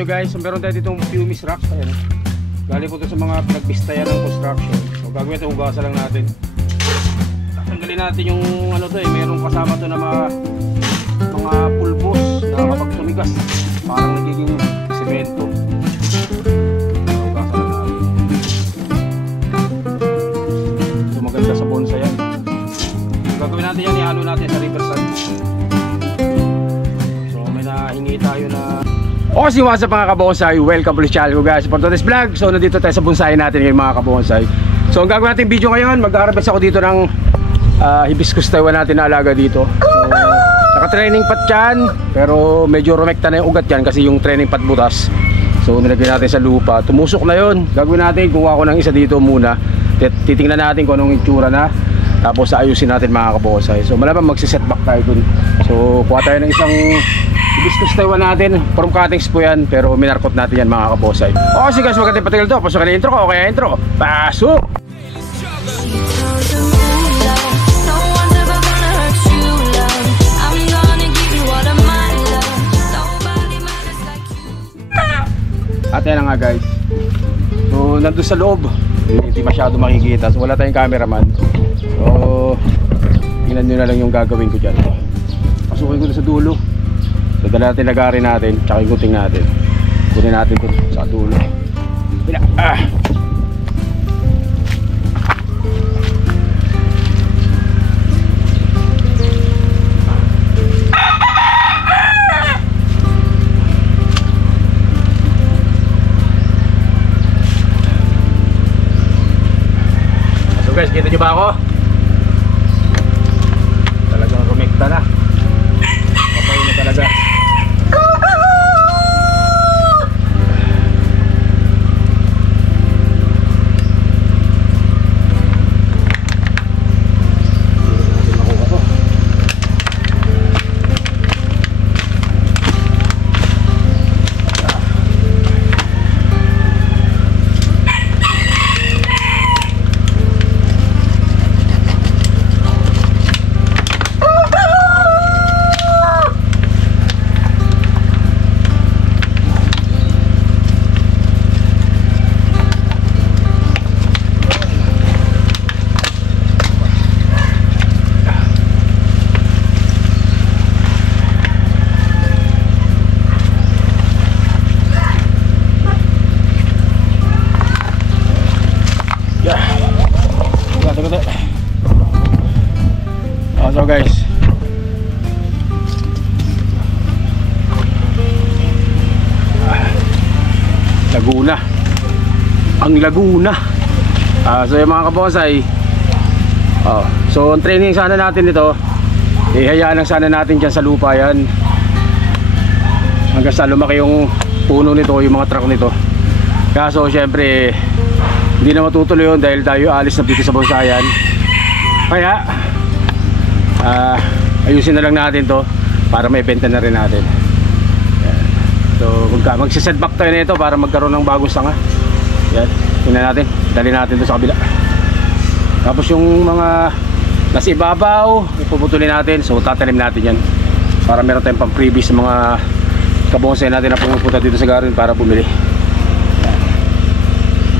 sa'yo guys, so meron tayo ditong Pumice racks. Ayan, galing po ito sa mga pinagbistayan ng construction. So gagawin ito, hugasan lang natin. Tanggalin natin yung ano to merong kasama to na mga pulbos na kapag tumigas parang nagiging semento. Hugasan lang natin. So maganda sa bonsai yan. So, gagawin natin yan, ihalo natin sa river sand. So may nahingi tayo na okay, what's up mga kabonsai? Welcome to the channel ko guys for today's vlog. So nandito tayo sa bonsai natin ngayon mga kabonsai. So ang gagawin natin video ngayon, mag-harvest ako dito ng hibiscus Taiwan natin na alaga dito. So naka-training pat yan, pero medyo rumekta na yung ugat yan kasi yung training pat butas. So nilagyan natin sa lupa, tumusok na yun. Gagawin natin, kuha ko ng isa dito muna. Titingnan natin kung anong itsura na, tapos ayusin natin mga kabonsai. So malamang magsiset back tayo dun. So kuha tayo ng isang hibiscus Taiwan natin, from cuttings po yan, pero minarkot natin yan mga kabonsai. Okay guys, wag natin patigil to, pasok na intro ko, okay intro, pasok! At yan nga guys, so nandun sa loob, hindi masyado makikita, so wala tayong cameraman. So tingnan nyo na lang yung gagawin ko dyan. Pasukin ko na sa dulo. So dala natin, lagarin natin, tsaka ikuting natin. Kunin natin ito sa dulo. So guys, kita nyo ba ako? Talagang rumekta na. Patay na talaga. So guys, Laguna, ang Laguna. So yung mga kabonsai, so ang training sana natin ito, ihayaan lang sana natin dyan sa lupa yan hanggang sa lumaki yung puno nito, yung mga truck nito. Kaso syempre hindi na matutuloy yun dahil tayo alis na dito sa bonsayan. Kaya ayusin na lang natin to para may benta na rin natin. So magsiset back tayo na ito para magkaroon ng bagong sanga. Yan, tingnan natin, dali natin to sa kabila. Tapos yung mga nasa ibabaw ipuputulin natin, so tatanim natin yan para meron tayong pang freebies sa mga kabonsai natin na pumupunta dito sa garden para bumili.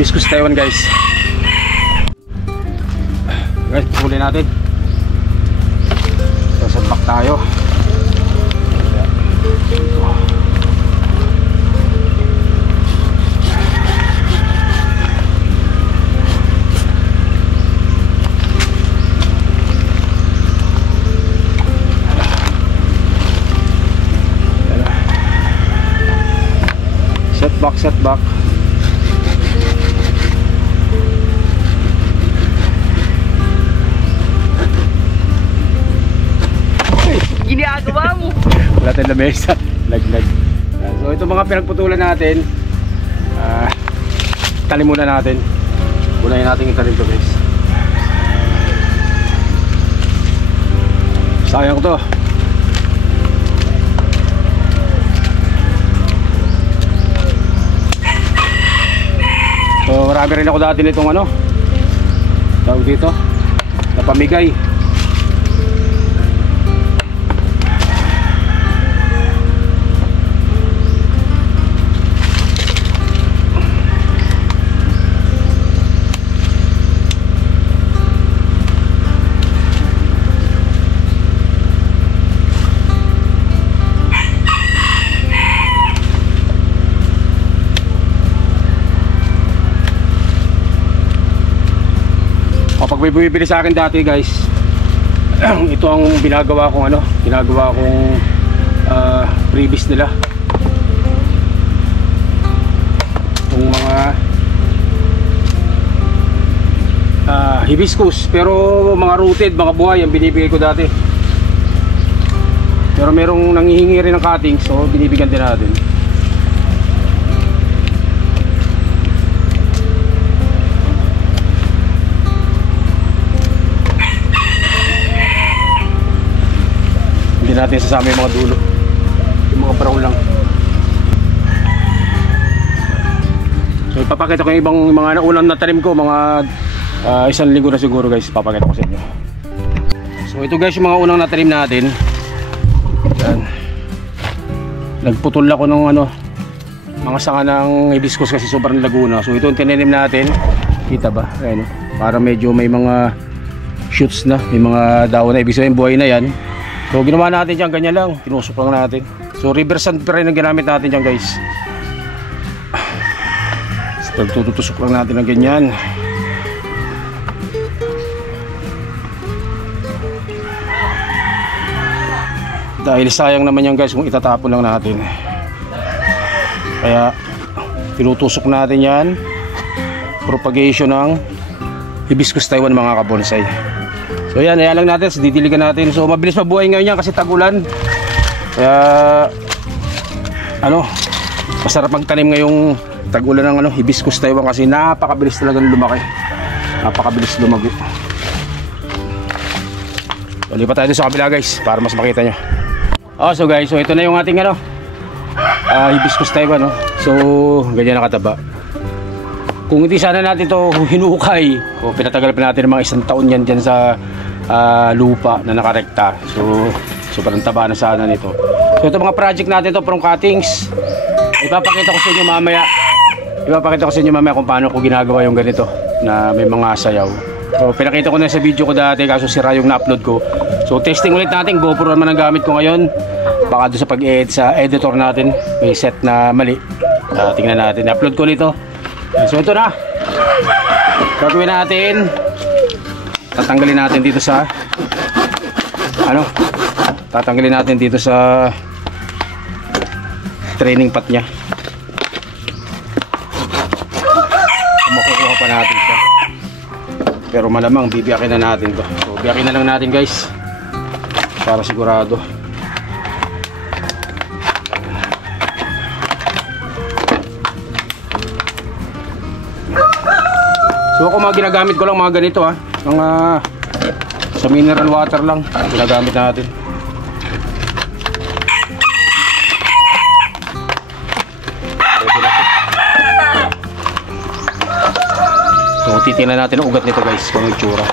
Hibiscus Taiwan guys. Guys, pupulin natin. Set back tayo. Set back. Ginagawa mo. Wala tayong lamesa. Lag. So ito mga pinagputulan natin, talim muna natin. Unahin natin italim to guys. Sayang to. So marami rin ako dati nitong ano, tawag dito, napamigay. pag may bumibili sa akin dati guys, ito ang ginagawa kong freebies nila. Itong mga hibiscus, pero mga rooted, mga buhay ang binibigay ko dati. Pero merong nanghihingi rin ng cutting, so binibigyan din natin. Hindi natin sasama yung mga dulo, yung mga brown lang. So ipapakita ko yung ibang mga unang natanim ko, mga isang linggo na siguro guys, papakita ko sa inyo. So ito guys yung mga unang natanim natin. Yan. Nagputol ako ng mga sanga ng hibiscus kasi sobrang laguna. So ito yung tinanim natin. Kita ba? Ayan, para medyo may mga shoots na, may mga dahon na, ibig sabihin buhay na yan. So ginawa natin dyan, ganyan lang, tinusok lang natin. So river sand pa rin ang ginamit natin dyan guys. So tutusok lang natin ng ganyan. Dahil sayang naman yan guys kung itatapon lang natin. Kaya tinutusok natin yan. Propagation ng hibiscus Taiwan mga kabonsai. So yan, ayan lang natin, didiligan natin. So mabilis mabuhay ngayon yan kasi tag-ulan. Kaya masarap magtanim ngayong tag-ulan ng hibiscus Taiwan kasi napakabilis talagang lumaki. Napakabilis lumago. So, lipat tayo sa kabila guys para mas makita nyo. So guys, so ito na yung ating hibiscus Taiwan, So ganyan nakataba. Kung hindi sana natin ito hinukay o pinatagal pa natin mga isang taon yan dyan sa lupa na nakarekta. So sobrang taba na sana nito. So ito mga project natin to from cuttings. Ipapakita ko sa inyo mamaya kung paano ko ginagawa yung ganito na may mga sayaw. So pinakita ko na sa video ko dati kaso sira yung na-upload ko. So testing ulit natin, GoPro naman ang gamit ko ngayon. Baka doon sa pag-edit sa editor natin may set na mali. Tingnan natin, upload ko nito. So ito na. Gagawin natin, tatanggalin natin dito sa tatanggalin natin dito sa training pot nya. Makukuha pa natin ito, pero malamang bibiyakin na natin to. So biyakin na lang natin guys para sigurado. So ako mga ginagamit ko lang mga ganito mga sa mineral water lang ginagamit natin. So titingnan natin ang ugat nito guys kung may itsura.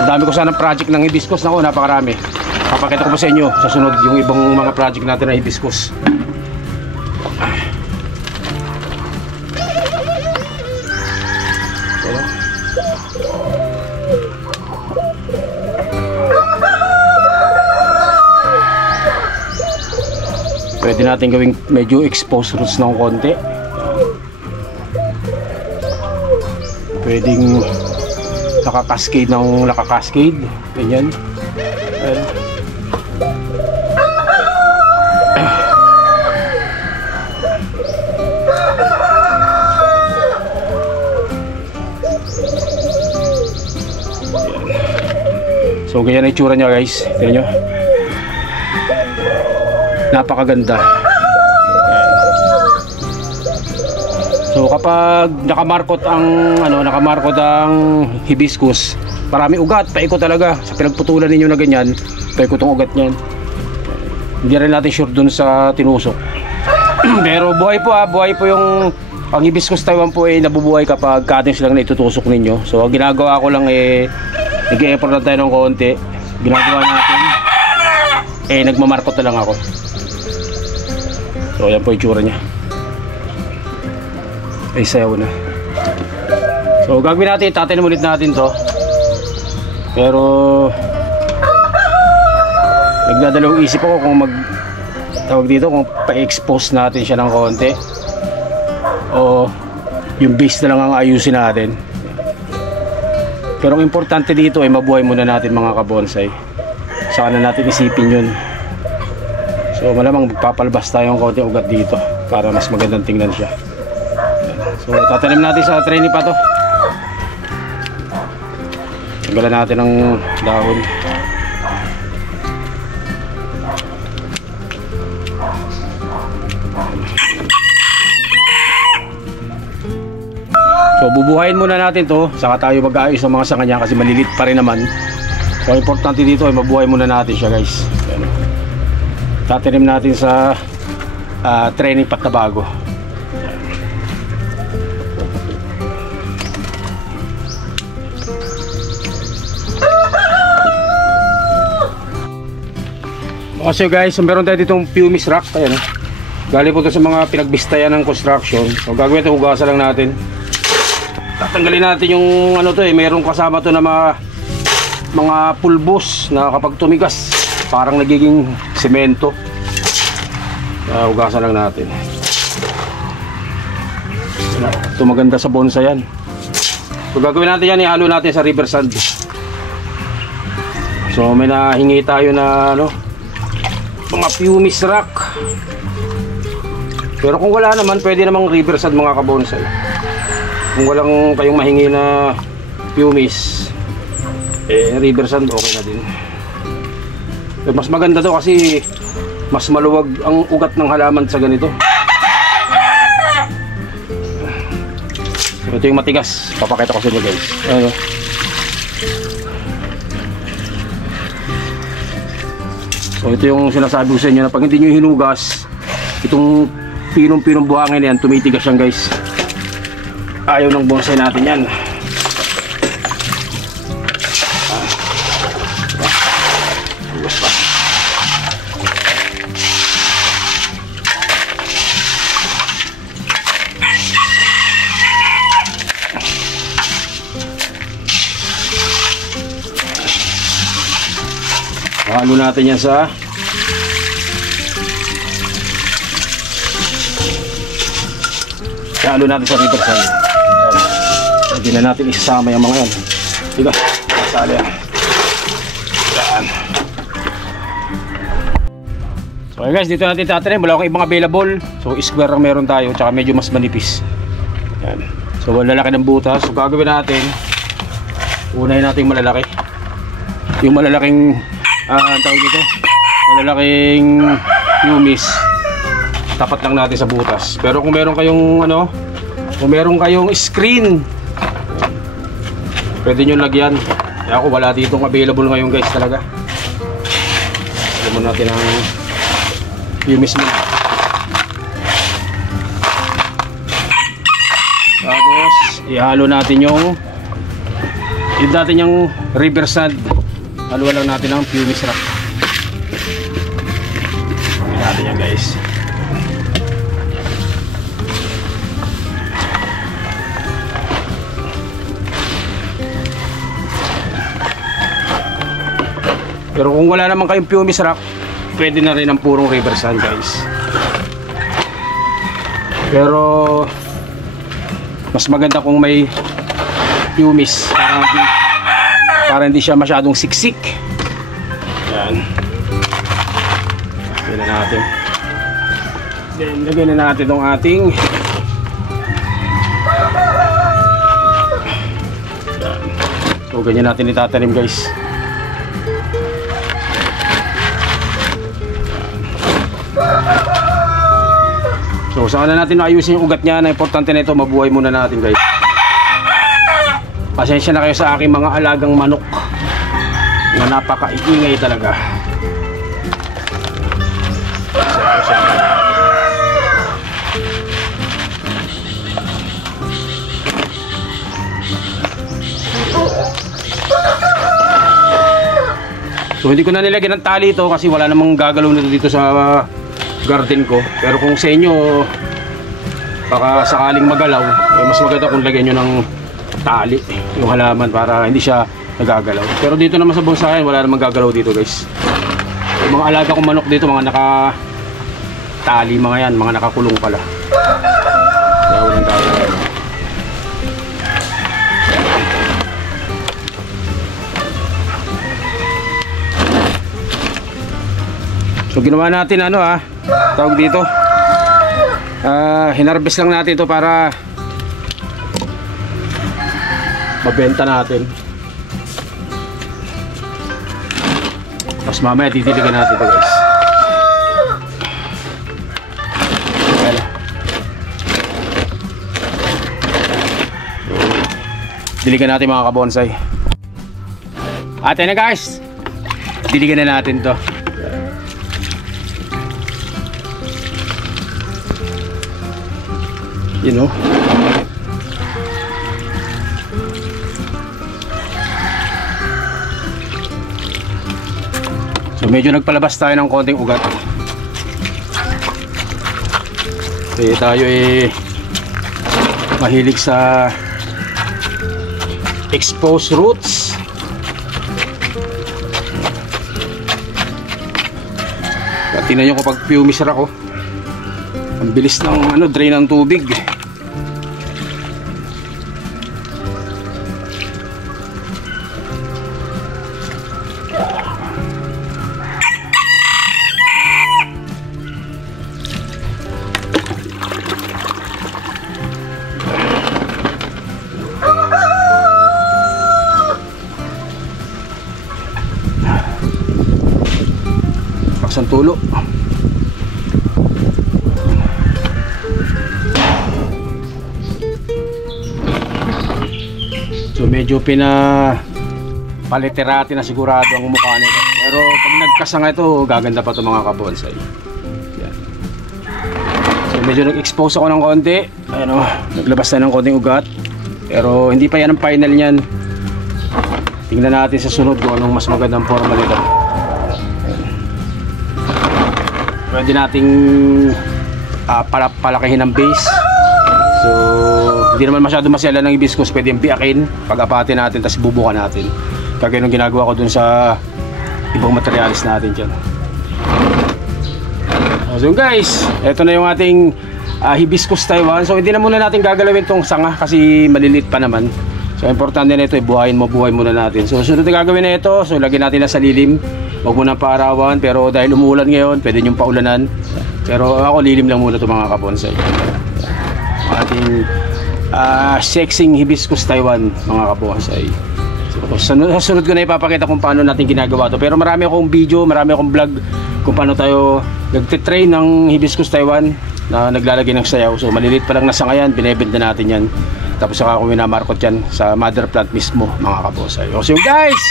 Ang dami ko sana project ng hibiscus, napakarami. Papakita ko pa sa inyo sa sunod yung ibang mga project natin na hibiscus. Pwede natin gawing medyo exposed roots ng konti. Pwedeng nakakascade ng nakakascade. Ganyan. So ganyan ang itsura niya guys. Tingnan nyo. Napakaganda. So kapag nakamarkot ang hibiscus, marami ugat, paikot talaga. Sa pinagputulan ninyo na ganyan, paikot ang ugat niyan. Hindi rin natin sure dun sa tinusok. Pero buhay po yung ang hibiscus Taiwan po nabubuhay kapag cuttings lang na itutusok ninyo. So ang ginagawa ko lang nag-e-effort lang tayo ng konti. Ginagawa natin nagmamarkot na lang ako. So ayan po yung itsura nya. Sayaw na. So gagawin natin, tatanim ulit natin to. Pero nagdadalawang isip ako kung tawag dito, kung pa-expose natin siya ng konti o yung base na lang ang ayusin natin. Pero ang importante dito ay mabuhay muna natin mga kabonsai. Saka na natin isipin yun. So malamang magpapalabas tayo ng konti ugat dito para mas magandang tingnan siya. So tatanim natin sa training pa to. Tanggalan natin ng dahon. So bubuhayin muna natin to, saka tayo mag-aayos ng mga sanga niya kasi malilit pa rin naman. So importante dito ay mabuhay muna natin siya guys. Ayan. Tatanim natin sa training pat na bago. So guys, so meron tayo ditong pumice rock. Ayan. Galing po ito sa mga pinagbistayan ng construction. So gagawin ito, hugasan lang natin. Tatanggalin natin yung ano to meron kasama to na mga pulbos na kapag tumigas parang nagiging semento. Hugasan lang natin. Ito maganda sa bonsai yan. So gagawin natin yan, ihalo natin sa river sand. So may nahingi tayo na mga pumice rock. Pero kung wala naman, pwede namang river sand mga kabonsai. Kung walang kayong mahingi na pumice, river sand okay na din. Mas maganda to kasi mas maluwag ang ugat ng halaman sa ganito. So, ito yung matigas, papakita ko sa inyo guys. Ano? So ito yung sinasabi ko sa inyo na pag hindi nyo hinugas, itong pinong buhangin yan, tumitigas yan guys. Ayaw ng bonsai natin yan. Halo natin yan sa halo natin sa river sand. Hindi na natin isasama yung mga yan. Diba? Masali yan. Yan. So okay guys, dito natin tatanim. Wala akong ibang available. So square ang meron tayo. Tsaka medyo mas manipis. Yan. So malalaki ng butas. So gagawin natin, unahin natin yung malalaki. Yung malalaking tawag dito, malalaking pumice, tapat lang natin sa butas. Pero kung meron kayong kung meron kayong screen, pwede nyo lagyan. Kaya ako wala ditong available ngayon guys talaga. Lagyan mo natin ang pumice mo. Tapos ihalo natin yung river sand. Haluan lang natin ang pumice rock. Haluan natin yan guys. Pero kung wala naman kayong pumice rock, pwede na rin ang purong river sand guys. Pero mas maganda kung may pumice para hindi siya masyadong siksik. Yan. Lagyan na natin. Then lagyan na natin itong ating yan. So ganyan natin itatanim guys. So saan na natin ayusin yung ugat niya. Na importante na ito, mabuhay muna natin guys. Pasensya na kayo sa aking mga alagang manok na napaka-iingay talaga. So hindi ko na nilagyan ng tali ito kasi wala namang gagalaw nito dito sa garden ko. Pero kung sa inyo baka sakaling magalaw, mas maganda kung lagyan nyo ng tali yung halaman para hindi siya nagagalaw. Pero dito naman sa bonsai wala namang gagalaw dito guys. Yung mga alaga kong manok dito, mga tali mga yan, mga nakakulong pala. Kaya walang gagawin. So ginawa natin ano tawag dito, hinarvest lang natin ito para mabenta natin. Tapos mamaya titiligan natin ito guys. Diligan natin mga kabonsay. Ate na guys, diligan na natin to. You know. So medyo nagpalabas tayo ng konting ugat. Kasi tayo mahilig sa exposed roots. At tingnan nyo kapag pumiser ako, ang bilis ng drain ng tubig. Paksang tulo. So medyo paliterati na sigurado ang mukha nito. Pero pag nagkasanga ito, gaganda pa ito mga kabonsay. Yan. So medyo nag-expose ako ng konti. Ayan, naglabas na ng konting ugat. Pero hindi pa yan ang final niyan. Tingnan natin sa sunod kung anong mas magandang forma nito. Pwede nating palakihin ang base. So hindi naman masyado masela ng hibiscus, pwede yung biakin, pag-apatin natin, tapos bubukan natin. Kagaya nung ginagawa ko dun sa ibang materialis natin dyan. So guys, eto na yung ating hibiscus Taiwan. So hindi na muna natin gagalawin tong sanga kasi malilit pa naman. So importante na ito, buhay muna natin. So sunod na gagawin na ito, so lagyan natin na sa lilim. Huwag muna paarawan, pero dahil umuulan ngayon, pwede nyong paulanan. Pero ako lilim lang muna ito mga kabonsay. Ating sexing hibiscus Taiwan mga kabonsay. So, sa sunod ko na ipapakita kung paano natin ginagawa to. Pero marami akong video, marami akong vlog kung paano tayo nagtitrain ng hibiscus Taiwan na naglalagay ng sayaw. So malilit pa lang na sanga yan, binebenta natin yan. Tapos saka ako minamarkot yan sa mother plant mismo mga kabonsay. So guys,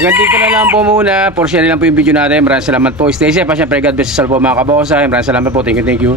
hanggang dito na lang po muna. For share lang po yung video natin. Maraming salamat po. Stay safe. Siyempre God bless you all po mga kabonsay. Maraming salamat po. Thank you.